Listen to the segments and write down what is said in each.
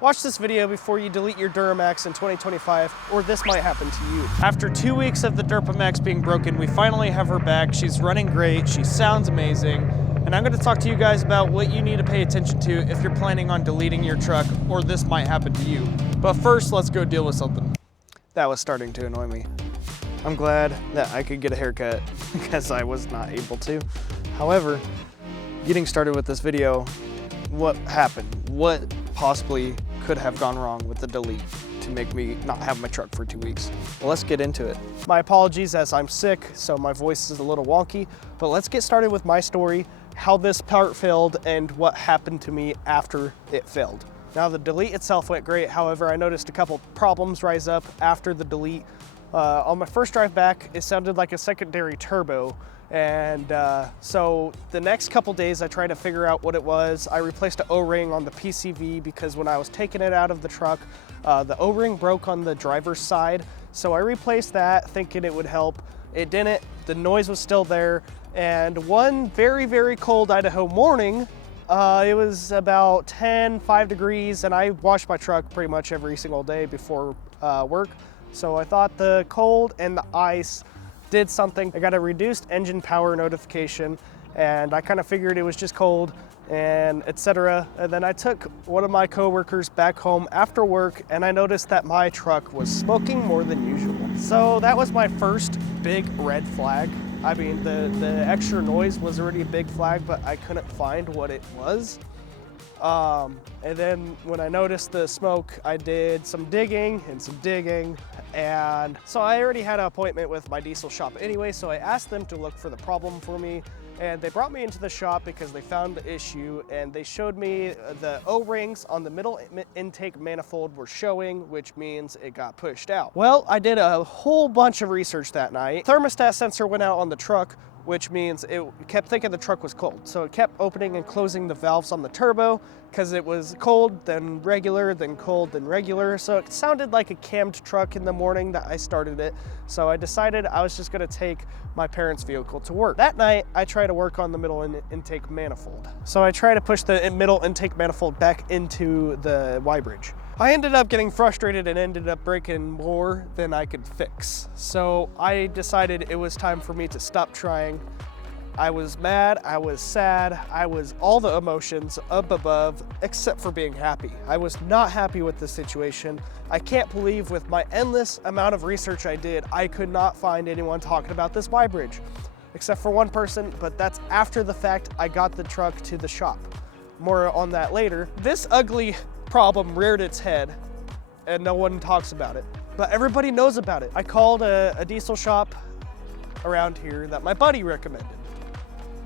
Watch this video before you delete your Duramax in 2025, or this might happen to you. After 2 weeks of the Durpamax being broken, we finally have her back. She's running great, she sounds amazing, and I'm gonna talk to you guys about what you need to pay attention to if you're planning on deleting your truck, or this might happen to you. But first, let's go deal with something. That was starting to annoy me. I'm glad that I could get a haircut because I was not able to. However, getting started with this video, what happened? What possibly could have gone wrong with the delete to make me not have my truck for 2 weeks? Well, let's get into it. My apologies as I'm sick, so my voice is a little wonky, but let's get started with my story, how this part failed and what happened to me after it failed. Now, the delete itself went great. However, I noticed a couple problems rise up after the delete. On my first drive back, it sounded like a secondary turbo. And so the next couple days I tried to figure out what it was. I replaced an O-ring on the PCV because when I was taking it out of the truck, the O-ring broke on the driver's side. So I replaced that thinking it would help. It didn't, the noise was still there. And one very, very cold Idaho morning, it was about 5 degrees, and I washed my truck pretty much every single day before work. So I thought the cold and the ice did something. I got a reduced engine power notification, and I kind of figured it was just cold and etc. And then I took one of my coworkers back home after work, and I noticed that my truck was smoking more than usual. So that was my first big red flag. I mean, the extra noise was already a big flag, but I couldn't find what it was. And then when I noticed the smoke, I did some digging, and so I already had an appointment with my diesel shop anyway, so I asked them to look for the problem for me, and they brought me into the shop because they found the issue, and they showed me the O-rings on the middle intake manifold were showing, which means it got pushed out. Well, I did a whole bunch of research that night. Thermostat sensor went out on the truck, which means it kept thinking the truck was cold. So it kept opening and closing the valves on the turbo because it was cold, then regular, then cold, then regular. So it sounded like a cammed truck in the morning that I started it. So I decided I was just gonna take my parents' vehicle to work. That night, I tried to work on the middle intake manifold. So I tried to push the middle intake manifold back into the Y-Bridge. I ended up getting frustrated and ended up breaking more than I could fix. So I decided it was time for me to stop trying. I was mad, I was sad, I was all the emotions up above, except for being happy. I was not happy with the situation. I can't believe with my endless amount of research I did, I could not find anyone talking about this Y-Bridge, except for one person, but that's after the fact I got the truck to the shop. More on that later. This ugly problem reared its head and no one talks about it, but everybody knows about it. I called a diesel shop around here that my buddy recommended.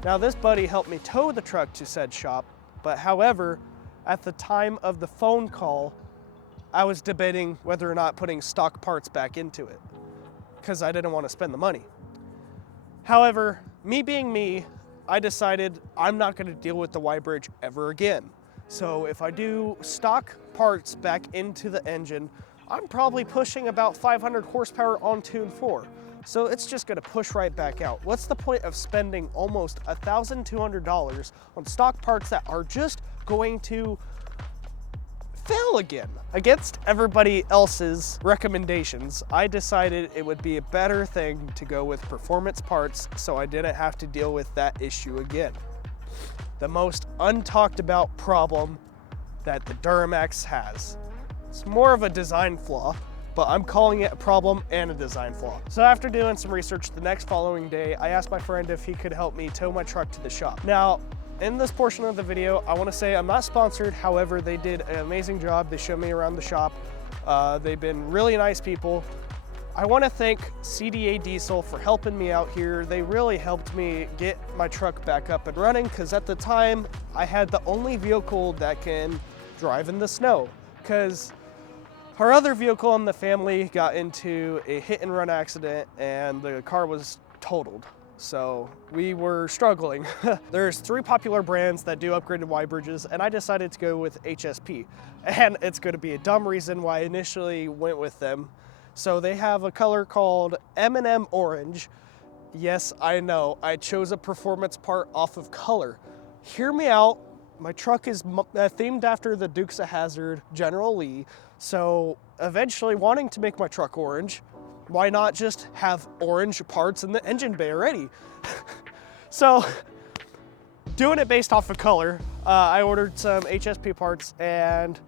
Now this buddy helped me tow the truck to said shop, but however, at the time of the phone call, I was debating whether or not putting stock parts back into it because I didn't want to spend the money. However, me being me, I decided I'm not going to deal with the Y-Bridge ever again. So if I do stock parts back into the engine, I'm probably pushing about 500 horsepower on tune 4. So it's just gonna push right back out. What's the point of spending almost $1,200 on stock parts that are just going to fail again? Against everybody else's recommendations, I decided it would be a better thing to go with performance parts so I didn't have to deal with that issue again. The most untalked about problem that the Duramax has. It's more of a design flaw, but I'm calling it a problem and a design flaw. So after doing some research the next following day, I asked my friend if he could help me tow my truck to the shop. Now, in this portion of the video, I wanna say I'm not sponsored, however, they did an amazing job. They showed me around the shop. They've been really nice people. I wanna thank CDA Diesel for helping me out here. They really helped me get my truck back up and running because at the time, I had the only vehicle that can drive in the snow because our other vehicle in the family got into a hit and run accident and the car was totaled. So we were struggling. There's 3 popular brands that do upgraded Y-Bridges, and I decided to go with HSP. And it's gonna be a dumb reason why I initially went with them. So they have a color called LMM Orange. Yes, I know, I chose a performance part off of color. Hear me out. My truck is themed after the Dukes of Hazzard General Lee, so eventually wanting to make my truck orange, why not just have orange parts in the engine bay already? So doing it based off of color, I ordered some HSP parts and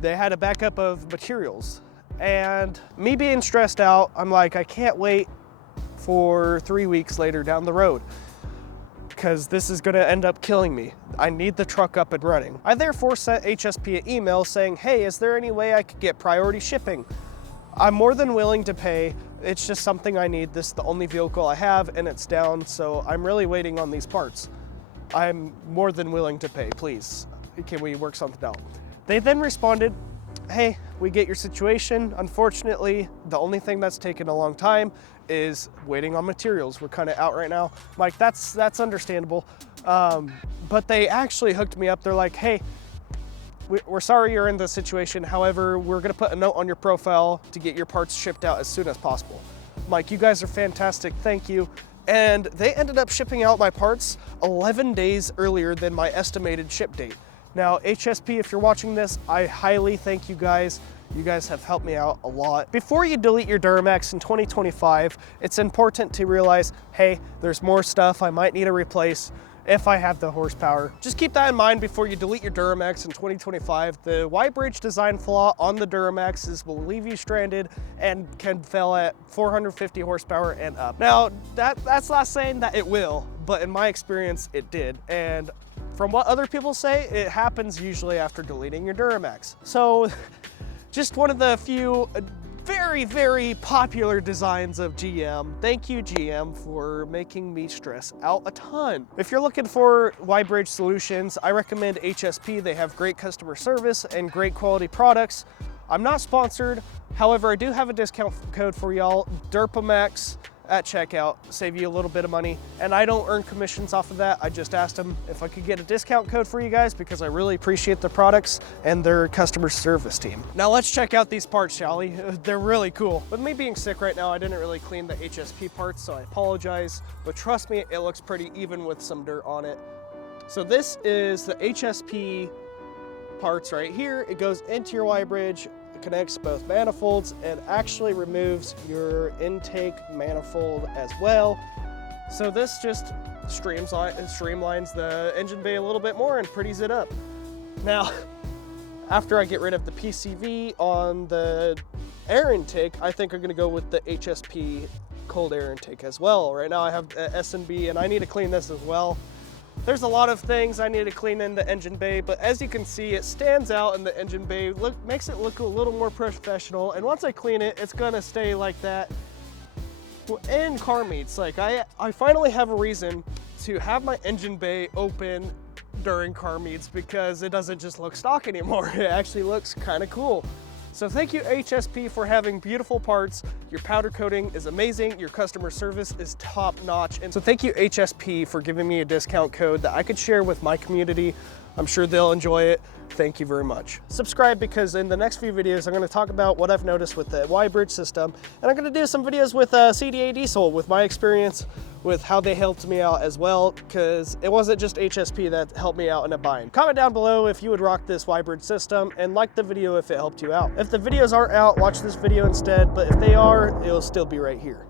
they had a backup of materials. And me being stressed out, I'm like, I can't wait for 3 weeks later down the road, because this is gonna end up killing me. I need the truck up and running. I therefore sent HSP an email saying, hey, is there any way I could get priority shipping? I'm more than willing to pay. It's just something I need. This is the only vehicle I have and it's down, so I'm really waiting on these parts. I'm more than willing to pay, please. Can we work something out? They then responded, hey, we get your situation. Unfortunately, the only thing that's taken a long time is waiting on materials. We're kind of out right now. I'm like, that's understandable. But they actually hooked me up. They're like, hey, we're sorry you're in this situation. However, we're gonna put a note on your profile to get your parts shipped out as soon as possible. I'm like, you guys are fantastic, thank you. And they ended up shipping out my parts 11 days earlier than my estimated ship date. Now, HSP, if you're watching this, I highly thank you guys. You guys have helped me out a lot. Before you delete your Duramax in 2025, it's important to realize, hey, there's more stuff I might need to replace if I have the horsepower. Just keep that in mind before you delete your Duramax in 2025. The Y-Bridge design flaw on the Duramaxes will leave you stranded and can fail at 450 horsepower and up. Now, that's not saying that it will, but in my experience, it did. And from what other people say, it happens usually after deleting your Duramax. So, just one of the few very, very popular designs of GM. Thank you, GM, for making me stress out a ton. If you're looking for Y-Bridge solutions, I recommend HSP. They have great customer service and great quality products. I'm not sponsored. However, I do have a discount code for y'all, Durpamax at checkout, save you a little bit of money. And I don't earn commissions off of that. I just asked them if I could get a discount code for you guys because I really appreciate their products and their customer service team. Now let's check out these parts, shall we? They're really cool. With me being sick right now, I didn't really clean the HSP parts, so I apologize. But trust me, it looks pretty even with some dirt on it. So this is the HSP parts right here. It goes into your Y-Bridge. It connects both manifolds and actually removes your intake manifold as well. So this just streamlines the engine bay a little bit more and pretties it up. Now, after I get rid of the PCV on the air intake, I think I'm gonna go with the HSP cold air intake as well. Right now I have S&B and I need to clean this as well. There's a lot of things I need to clean in the engine bay, but as you can see, it stands out in the engine bay, makes it look a little more professional. And once I clean it, it's gonna stay like that in car meets. Like I finally have a reason to have my engine bay open during car meets because it doesn't just look stock anymore. It actually looks kind of cool. So thank you HSP for having beautiful parts. Your powder coating is amazing. Your customer service is top notch. And so thank you HSP for giving me a discount code that I could share with my community. I'm sure they'll enjoy it. Thank you very much. Subscribe because in the next few videos, I'm gonna talk about what I've noticed with the Y-Bridge system. And I'm gonna do some videos with CDA Diesel with my experience with how they helped me out as well, because it wasn't just HSP that helped me out in a bind. Comment down below if you would rock this Y-Bridge system and like the video if it helped you out. If the videos aren't out, watch this video instead, but if they are, it'll still be right here.